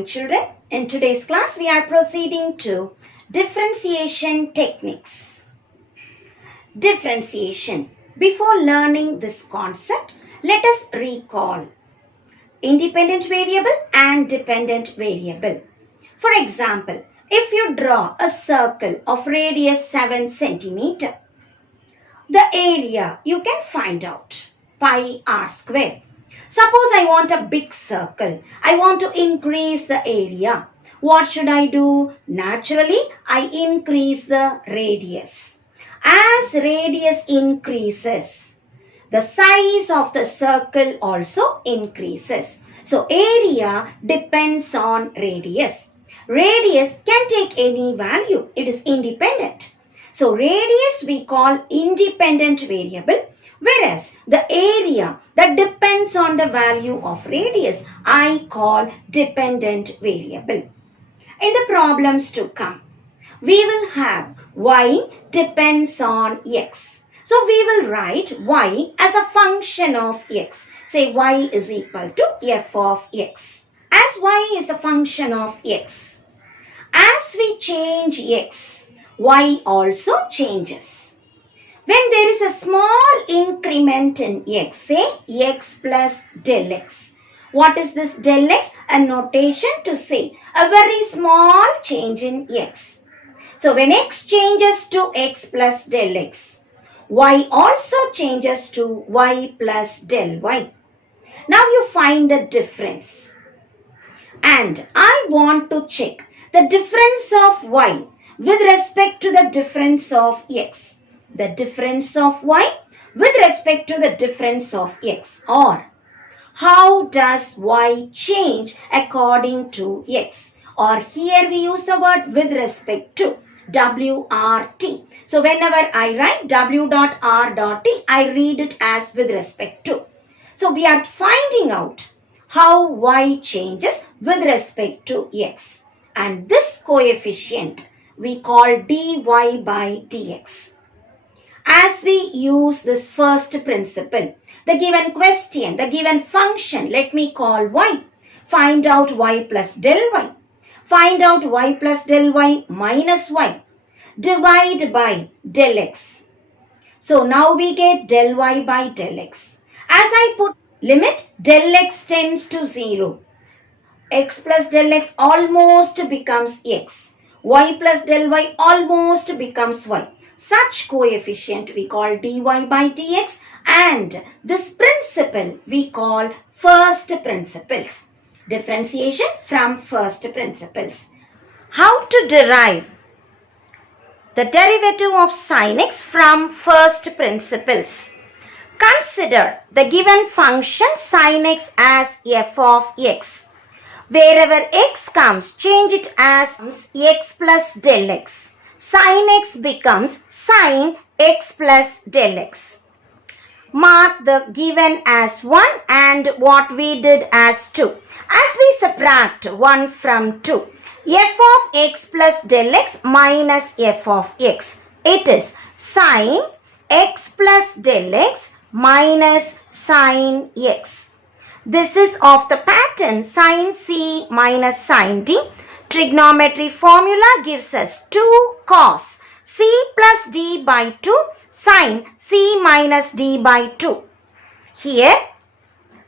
morning, children. In today's class, we are proceeding to differentiation techniques. Differentiation. Before learning this concept, let us recall independent variable and dependent variable. For example, if you draw a circle of radius 7 centimeter, the area you can find out pi r square. Suppose I want a big circle. I want to increase the area. What should I do? Naturally, I increase the radius. As radius increases, the size of the circle also increases. So, area depends on radius. Radius can take any value. It is independent. So, radius we call independent variable, whereas the area that depends on the value of radius I call dependent variable. In the problems to come, we will have y depends on x. So, we will write y as a function of x. Say y is equal to f of x. As y is a function of x, as we change x, y also changes. When there is a small increment in x, say x plus del x. What is this del x? A notation to say a very small change in x. So when x changes to x plus del x, y also changes to y plus del y. Now you find the difference. And I want to check the difference of y with respect to the difference of x. The difference of y with respect to the difference of x, or how does y change according to x, or here we use the word with respect to, WRT. So whenever I write w dot r dot t, I read it as with respect to. So we are finding out how y changes with respect to x, and this coefficient we call dy by dx. As we use this first principle, the given question, the given function, let me call y. Find out y plus del y. Find out y plus del y minus y. Divide by del x. So now we get del y by del x. As I put limit, del x tends to 0. X plus del x almost becomes x. Y plus del y almost becomes y. Such coefficient we call dy by dx, and this principle we call first principles. Differentiation from first principles. How to derive the derivative of sin x from first principles? Consider the given function sin x as f of x. Wherever x comes, change it as x plus del x. Sin x becomes sin x plus del x. Mark the given as 1 and what we did as 2. As we subtract 1 from 2, f of x plus del x minus f of x. It is sin x plus del x minus sin x. This is of the pattern sin c minus sin d. Trigonometry formula gives us 2 cos c plus d by 2 sin c minus d by 2. Here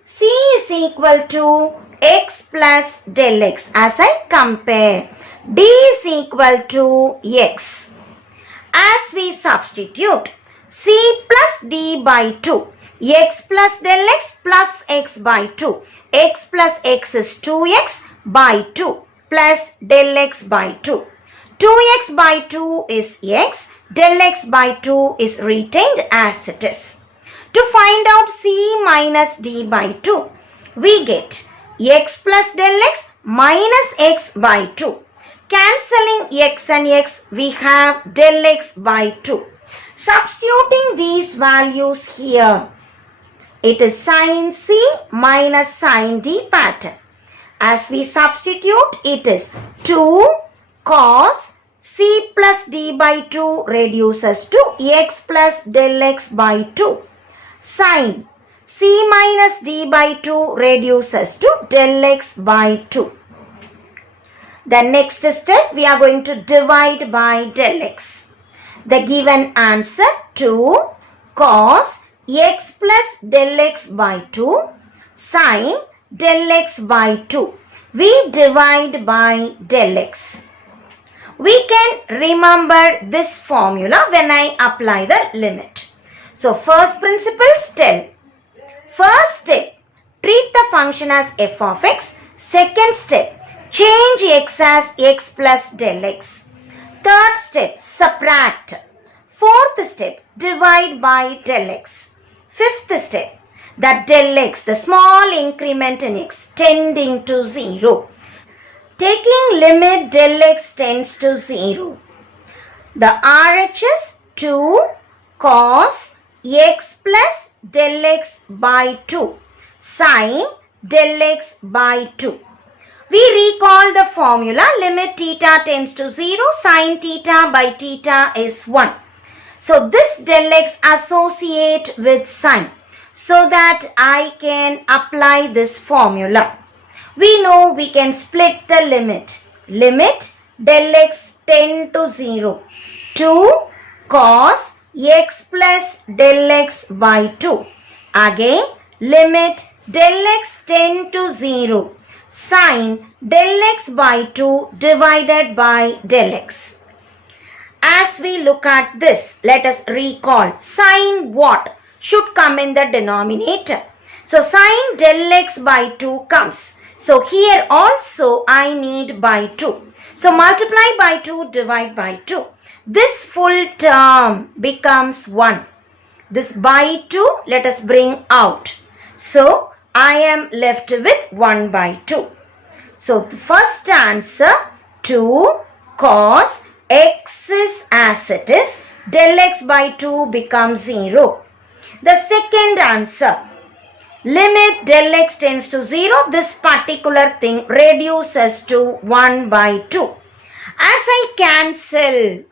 c is equal to x plus del x as I compare. D is equal to x. As we substitute c plus d by 2, x plus del x plus x by 2. X plus x is 2x by 2 plus del x by 2. 2x by 2 is x, del x by 2 is retained as it is. To find out c minus d by 2, we get x plus del x minus x by 2. Cancelling x and x, we have del x by 2. Substituting these values here, it is sin c minus sin d pattern. As we substitute, it is 2 cos c plus d by 2 reduces to x plus del x by 2. Sin c minus d by 2 reduces to del x by 2. The next step, we are going to divide by del x. The given answer 2 cos x plus del x by 2 sin del x by 2. We divide by del x. We can remember this formula when I apply the limit. So first principles tell. First step, treat the function as f of x. Second step, change x as x plus del x. Third step, subtract. Fourth step, divide by del x. Fifth step, that del x, the small increment in x, tending to 0. Taking limit del x tends to 0. The RHS 2 cos x plus del x by 2 sin del x by 2. We recall the formula limit theta tends to 0, sin theta by theta is 1. So this del x associate with sin so that I can apply this formula. We know we can split the limit. Limit del x tend to 0. 2 cos x plus del x by 2. Again limit del x tend to 0. Sin del x by 2 divided by del x. As we look at this, let us recall sin what should come in the denominator. So sin del x by 2 comes. So here also I need by 2. So multiply by 2, divide by 2. This full term becomes 1. This by 2 let us bring out. So I am left with 1 by 2. So the first answer 2 cos x is as it is. Del x by 2 becomes 0. The second answer, limit del x tends to 0. This particular thing reduces to 1 by 2. As I cancel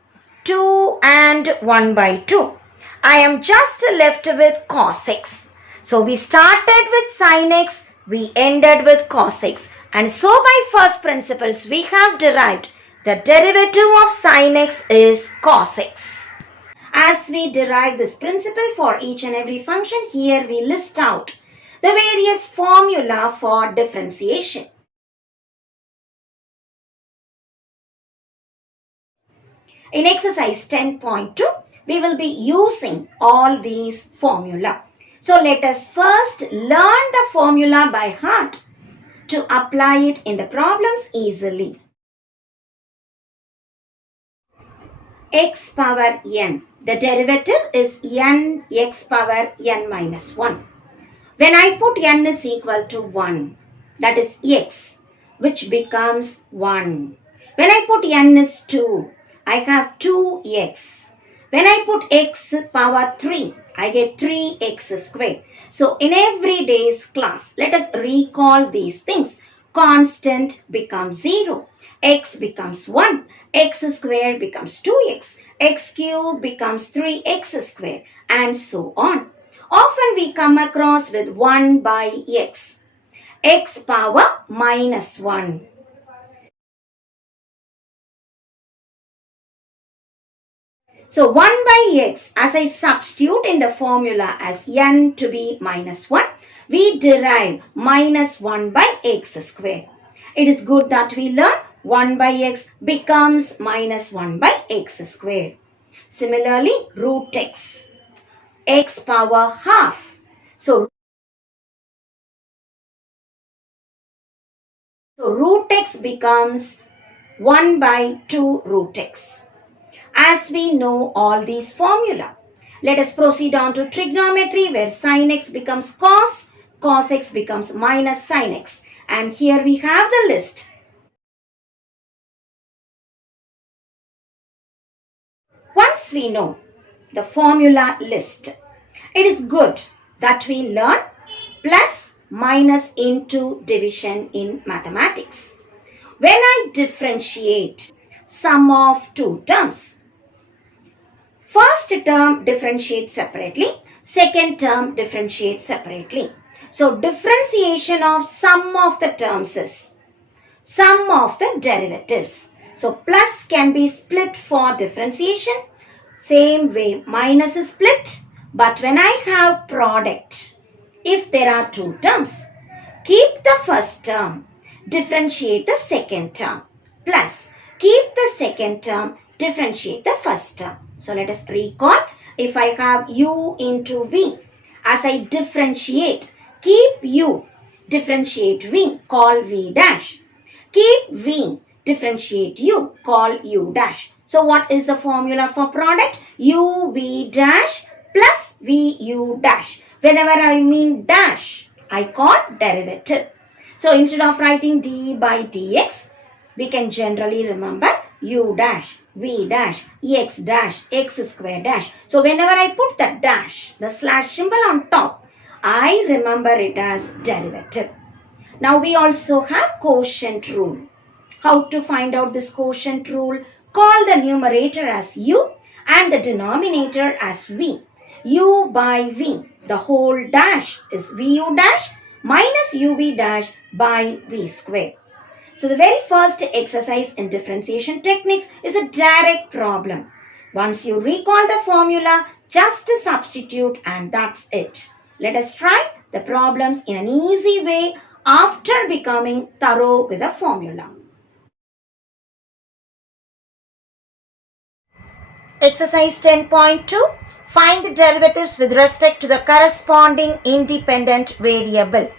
2 and 1 by 2, I am just left with cos x. So we started with sin x, we ended with cos x. And so by first principles we have derived the derivative of sin x is cos x. As we derive this principle for each and every function, here we list out the various formula for differentiation. In exercise 10.2, we will be using all these formula. So let us first learn the formula by heart to apply it in the problems easily. X power n. The derivative is n x power n minus 1. When I put n is equal to 1, that is x, which becomes 1. When I put n is 2, I have 2x. When I put x power 3, I get 3x squared. So in everyday's class, let us recall these things. Constant becomes 0. X becomes 1. X squared becomes 2x. X cubed becomes 3x squared. And so on. Often we come across with 1 by x. X power minus 1. So 1 by x, as I substitute in the formula as n to be minus 1, we derive minus 1 by x squared. It is good that we learn 1 by x becomes minus 1 by x squared. Similarly, root x, x power half. So root x becomes 1 by 2 root x. As we know all these formula, let us proceed on to trigonometry where sin x becomes cos, cos x becomes minus sin x. And here we have the list. Once we know the formula list, it is good that we learn plus, minus into division in mathematics. When I differentiate sum of two terms, first term differentiates separately, second term differentiates separately. So differentiation of sum of the terms is sum of the derivatives. So plus can be split for differentiation. Same way minus is split. But when I have product, if there are two terms, keep the first term, differentiate the second term. Plus keep the second term, differentiate the first term. So let us recall. If I have u into v, as I differentiate, keep u, differentiate v, call v dash. Keep v, differentiate u, call u dash. So what is the formula for product? u v dash plus v u dash. Whenever I mean dash, I call derivative. So instead of writing d by dx, we can generally remember u dash, v dash, x dash, x square dash. So whenever I put the dash, the slash symbol on top, I remember it as derivative. Now we also have quotient rule. How to find out this quotient rule? Call the numerator as u and the denominator as v. U by v, the whole dash is vu dash minus uv dash by v square. So the very first exercise in differentiation techniques is a direct problem. Once you recall the formula, just substitute and that's it. Let us try the problems in an easy way after becoming thorough with the formula. Exercise 10.2. Find the derivatives with respect to the corresponding independent variable.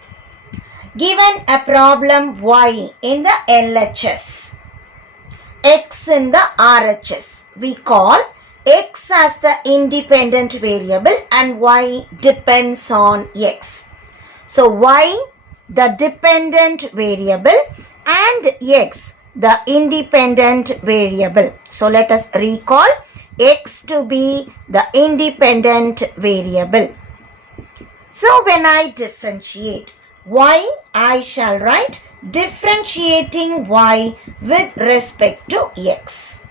Given a problem y in the LHS, x in the RHS, we call x as the independent variable and y depends on x. So y the dependent variable and x the independent variable. So let us recall x to be the independent variable. So when I differentiate y, I shall write differentiating y with respect to x.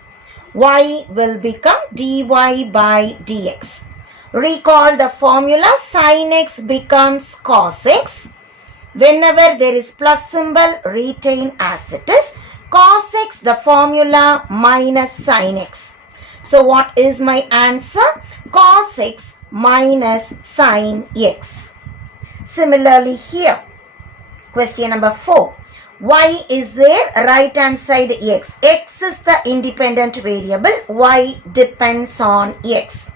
Y will become dy by dx. Recall the formula, sin x becomes cos x. Whenever there is plus symbol, retain as it is. Cos x, the formula minus sin x. So what is my answer? Cos x minus sin x. Similarly here, question number 4. Y is there, right hand side x. X is the independent variable, y depends on x.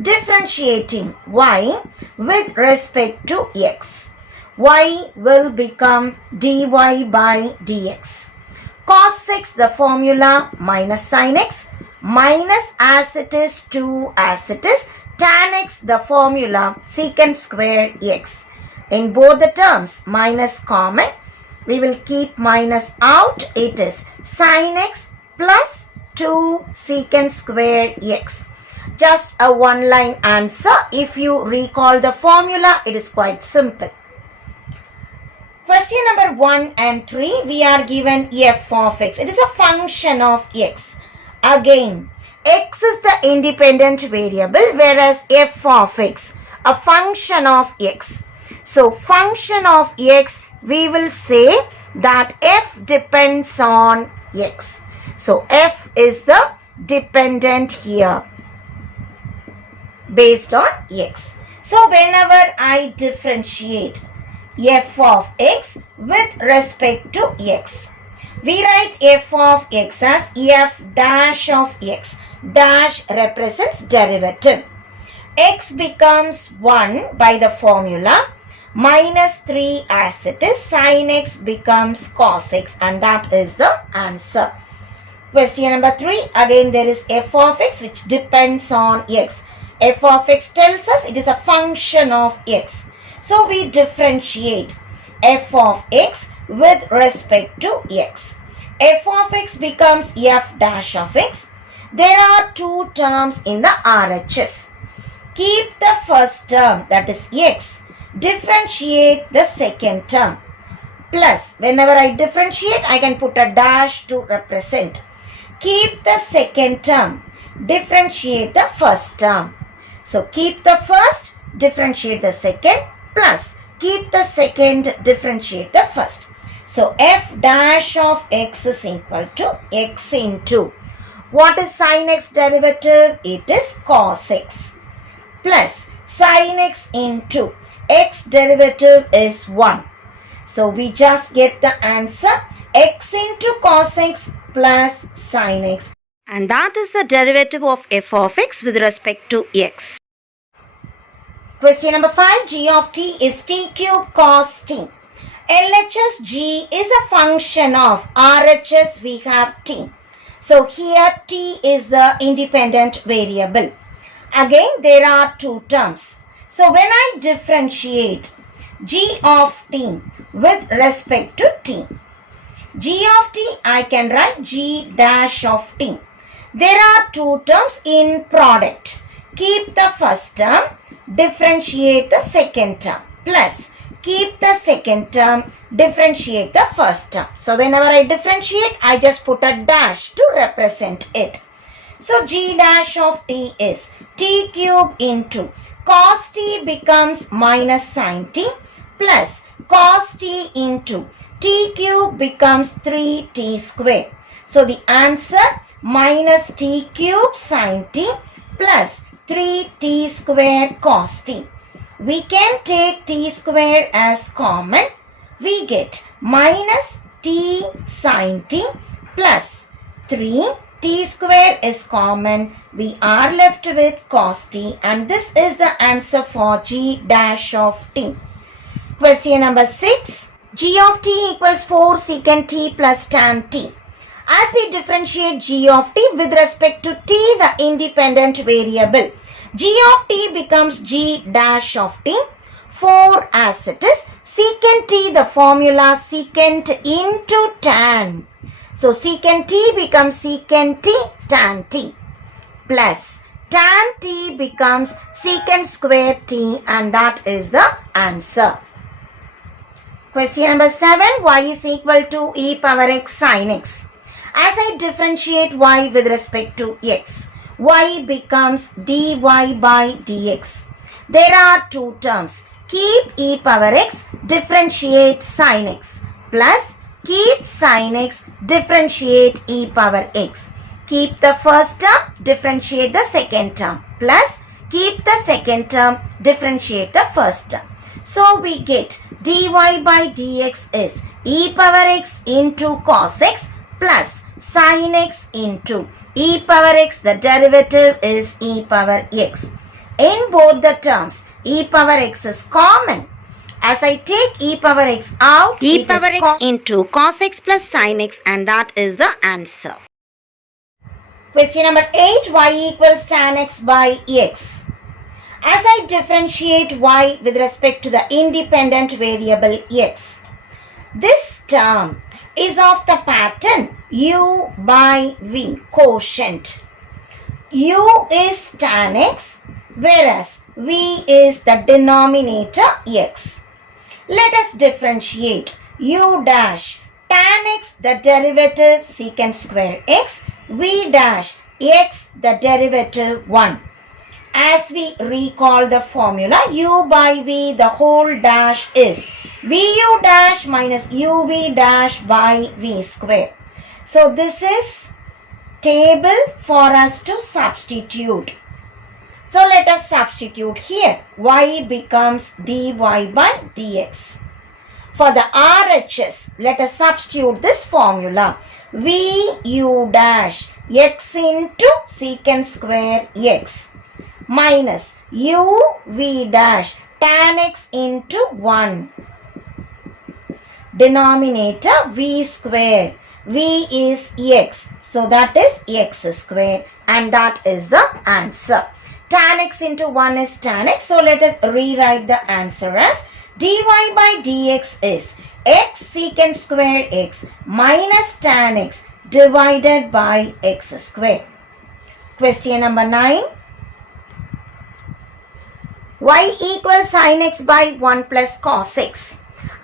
Differentiating y with respect to x. Y will become dy by dx. Cos x, the formula minus sin x, minus as it is 2 as it is, tan x, the formula secant square x. In both the terms, minus common, we will keep minus out, it is sin x plus 2 secant square x. Just a one line answer. If you recall the formula, it is quite simple. Question number 1 and 3, we are given f of x. It is a function of x. Again, x is the independent variable, whereas f of x, a function of x. So, function of x, we will say that f depends on x. So, f is the dependent here based on x. So, whenever I differentiate f of x with respect to x, we write f of x as f dash of x. Dash represents derivative. X becomes 1 by the formula, minus 3 as it is, sin x becomes cos x, and that is the answer. Question number 3, again there is f of x which depends on x. F of x tells us it is a function of x. So we differentiate f of x with respect to x. F of x becomes f dash of x. There are two terms in the RHS. Keep the first term, that is x. Differentiate the second term. Plus, whenever I differentiate, I can put a dash to represent. Keep the second term. Differentiate the first term. So, keep the first, differentiate the second, plus keep the second, differentiate the first. So f dash of x is equal to x into, what is sin x derivative? It is cos x, plus sin x into x derivative is 1. So we just get the answer x into cos x plus sin x, and that is the derivative of f of x with respect to x. Question number 5, g of t is t cube cos t. LHS g is a function of RHS, we have t. So here t is the independent variable. Again there are two terms. So when I differentiate g of t with respect to t, g of t I can write g dash of t. There are two terms in product. Keep the first term, differentiate the second term, plus keep the second term, differentiate the first term. So whenever I differentiate, I just put a dash to represent it. So g dash of t is t cube into cos t becomes minus sin t, plus cos t into t cube becomes 3t square. So the answer minus t cube sin t plus 3t square cos t. We can take t square as common. We get minus t sin t plus 3. T square is common. We are left with cos t, and this is the answer for g dash of t. Question number 6. G of t equals 4 secant t plus tan t. As we differentiate g of t with respect to t, the independent variable, g of t becomes g dash of t, 4 as it is, secant t, the formula secant into tan. So secant t becomes secant t tan t, plus tan t becomes secant square t, and that is the answer. Question number 7, y is equal to e power x sin x. As I differentiate y with respect to x, y becomes dy by dx. There are two terms. Keep e power x, differentiate sin x, plus keep sin x, differentiate e power x. Keep the first term, differentiate the second term, plus keep the second term, differentiate the first term. So we get dy by dx is e power x into cos x plus sin x into e power x, the derivative is e power x. In both the terms, e power x is common. As I take e power x out, e power x into cos x plus sin x, and that is the answer. Question number 8, y equals tan x by x. As I differentiate y with respect to the independent variable x, this term is of the pattern u by v, quotient. U is tan x, whereas v is the denominator x. Let us differentiate u dash tan x, the derivative secant square x, v dash x, the derivative 1. As we recall the formula, u by v, the whole dash is vu dash minus uv dash by v square. So this is table for us to substitute. So let us substitute here. Y becomes dy by dx. For the RHS, let us substitute this formula. Vu dash x into secant square x minus uv dash tan x into 1. Denominator v square. V is x. So that is x square, and that is the answer. Tan x into 1 is tan x. So let us rewrite the answer as dy by dx is x secant square x minus tan x divided by x square. Question number 9. Y equals sin x by 1 plus cos x.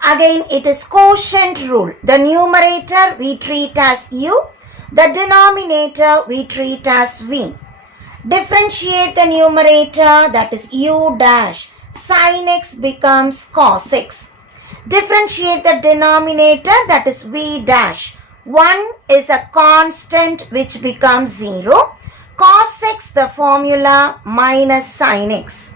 Again it is quotient rule. The numerator we treat as u, the denominator we treat as v. Differentiate the numerator, that is u dash, sin x becomes cos x. Differentiate the denominator, that is v dash. 1 is a constant which becomes 0. Cos x, the formula, minus sin x.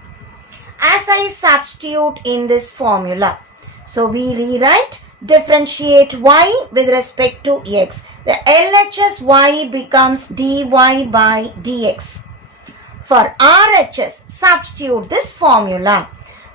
As I substitute in this formula, so we rewrite differentiate y with respect to x. The LHS y becomes dy by dx. For RHS, substitute this formula.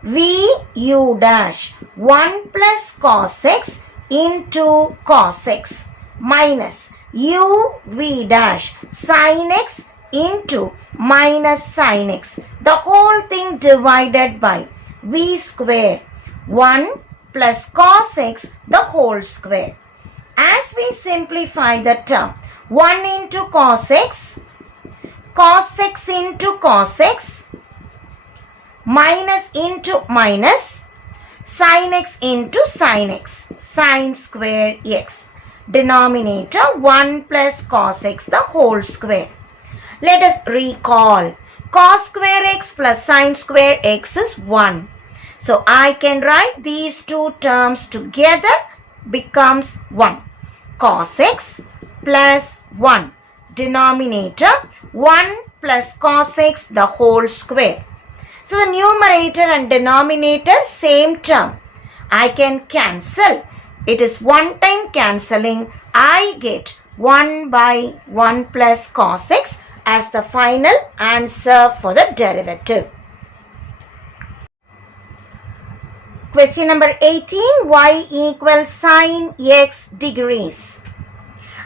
V u dash 1 plus cos x into cos x minus u v dash sin x into minus sin x. The whole thing divided by v square 1 plus cos x the whole square. As we simplify the term, 1 into cos x into cos x, minus into minus, sin x into sin x, sin square x. Denominator 1 plus cos x the whole square. Let us recall. Cos square x plus sin square x is 1. So I can write these two terms together becomes 1. Cos x plus 1. Denominator 1 plus cos x the whole square. So the numerator and denominator same term. I can cancel. It is one time cancelling. I get 1 by 1 plus cos x as the final answer for the derivative. Question number 18. Y equals sin x degrees.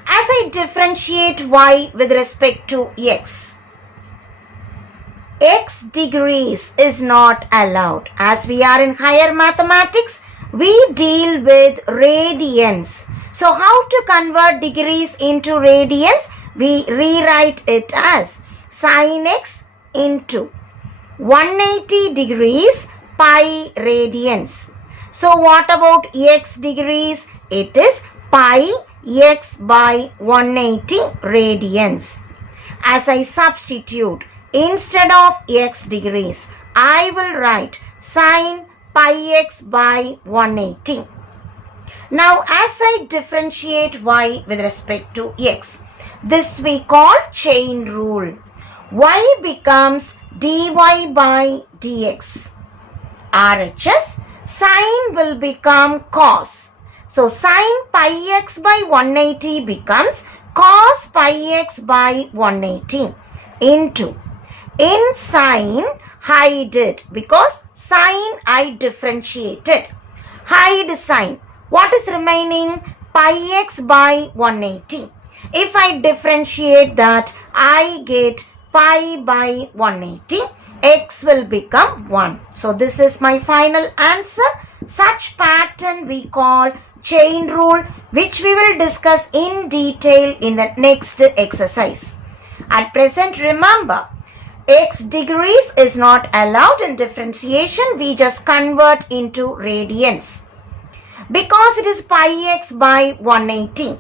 As I differentiate y with respect to x degrees is not allowed. As we are in higher mathematics, we deal with radians. So how to convert degrees into radians? We rewrite it as sin x into 180 degrees pi radians. So what about x degrees? It is pi x by 180 radians. As I substitute, instead of x degrees, I will write sin pi x by 180. Now as I differentiate y with respect to x, this we call chain rule. Y becomes dy by dx. RHS, sin will become cos. So sin pi x by 180 becomes cos pi x by 180 into, in sin, hide it because sin I differentiated. Hide sin. What is remaining? Pi x by 180. If I differentiate that, I get pi by 180. X will become 1. So this is my final answer. Such pattern we call chain rule, which we will discuss in detail in the next exercise. At present, remember, x degrees is not allowed in differentiation. We just convert into radians. Because it is pi x by 180,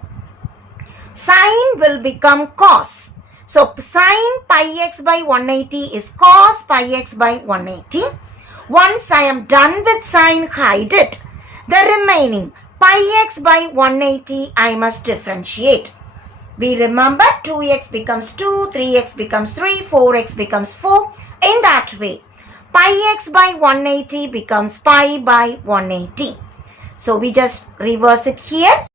sin will become cos. So sin pi x by 180 is cos pi x by 180. Once I am done with sin, hide it. The remaining pi x by 180 I must differentiate. We remember 2x becomes 2, 3x becomes 3, 4x becomes 4. In that way, pi x by 180 becomes pi by 180. So we just reverse it here.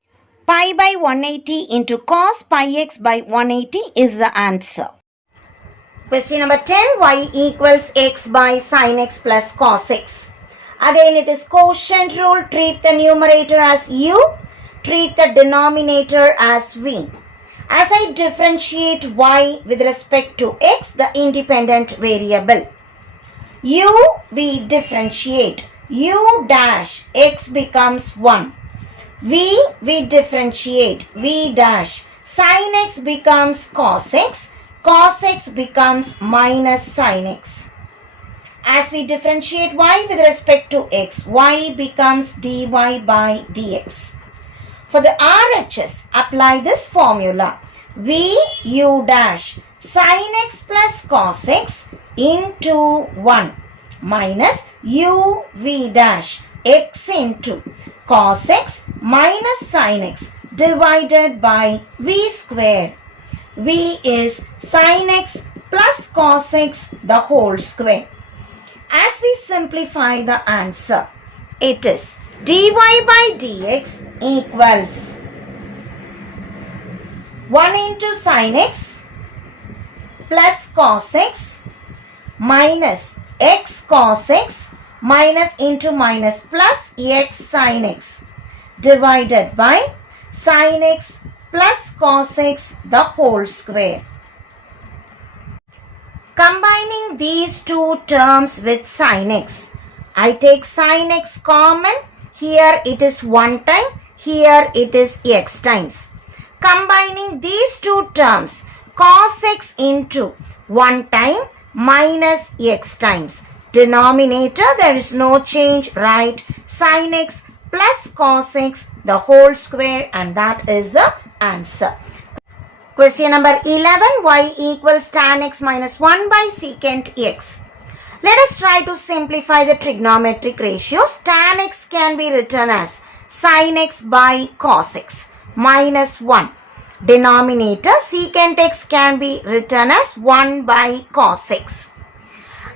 Pi by 180 into cos pi x by 180 is the answer. Question number 10. Y equals x by sin x plus cos x. Again it is quotient rule. Treat the numerator as u. Treat the denominator as v. As I differentiate y with respect to x, the independent variable, u we differentiate. U dash x becomes 1. V we differentiate. V dash sin x becomes cos x. Cos x becomes minus sin x. As we differentiate y with respect to x, y becomes dy by dx. For the RHS, apply this formula. V u dash sin x plus cos x into 1 minus u v dash x into cos x minus sin x divided by v square. V is sin x plus cos x the whole square. As we simplify the answer, it is dy by dx equals 1 into sin x plus cos x minus x cos x minus into minus plus x sin x divided by sin x plus cos x the whole square. Combining these two terms with sin x, I take sin x common. Here it is 1 time, here it is x times. Combining these two terms, cos x into 1 time minus x times. Denominator, there is no change, right? Sin x plus cos x the whole square, and that is the answer. Question number 11, y equals tan x minus 1 by secant x. Let us try to simplify the trigonometric ratios. Tan x can be written as sin x by cos x minus 1. Denominator secant x can be written as 1 by cos x.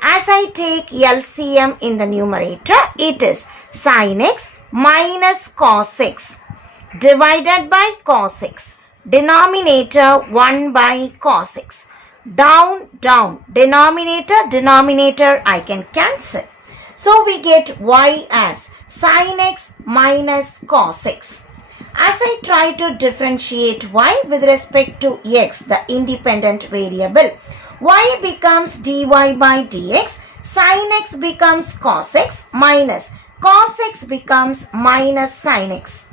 As I take LCM in the numerator, it is sin x minus cos x divided by cos x. Denominator 1 by cos x. Down, down. Denominator I can cancel. So we get y as sin x minus cos x. As I try to differentiate y with respect to x, the independent variable, y becomes dy by dx, sin x becomes cos x minus cos x becomes minus sin x.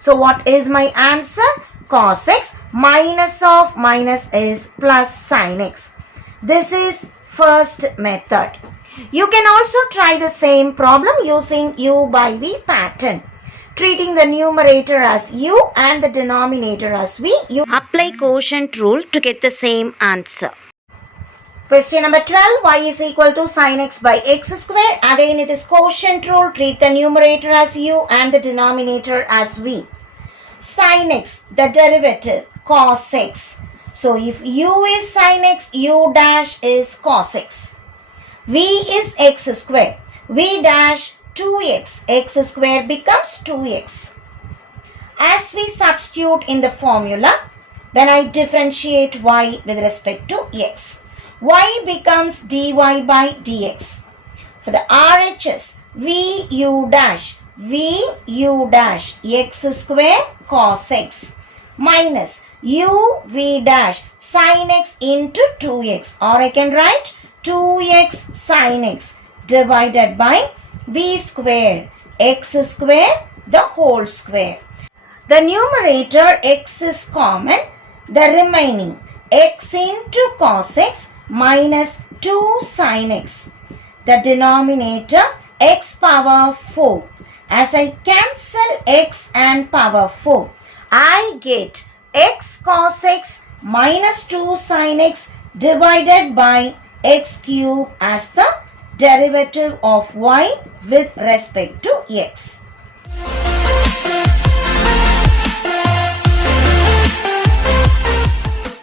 So what is my answer? Cos x minus of minus is plus sin x. This is first method. You can also try the same problem using u by v pattern. Treating the numerator as u and the denominator as v, you apply quotient rule to get the same answer. Question number 12, y is equal to sin x by x square. Again it is quotient rule. Treat the numerator as u and the denominator as v. Sin x, the derivative, cos x. So if u is sin x, u dash is cos x. V is x square. V dash 2x. X square becomes 2x. As we substitute in the formula, when I differentiate y with respect to x, y becomes dy by dx. For the RHS, vu dash x square cos x minus v dash sin x into 2x, or I can write 2x sin x divided by v square x square the whole square. The numerator x is common. The remaining x into cos x minus 2 sin x. The denominator x power 4. As I cancel x and power 4, I get x cos x minus 2 sin x divided by x cube as the derivative of y with respect to x.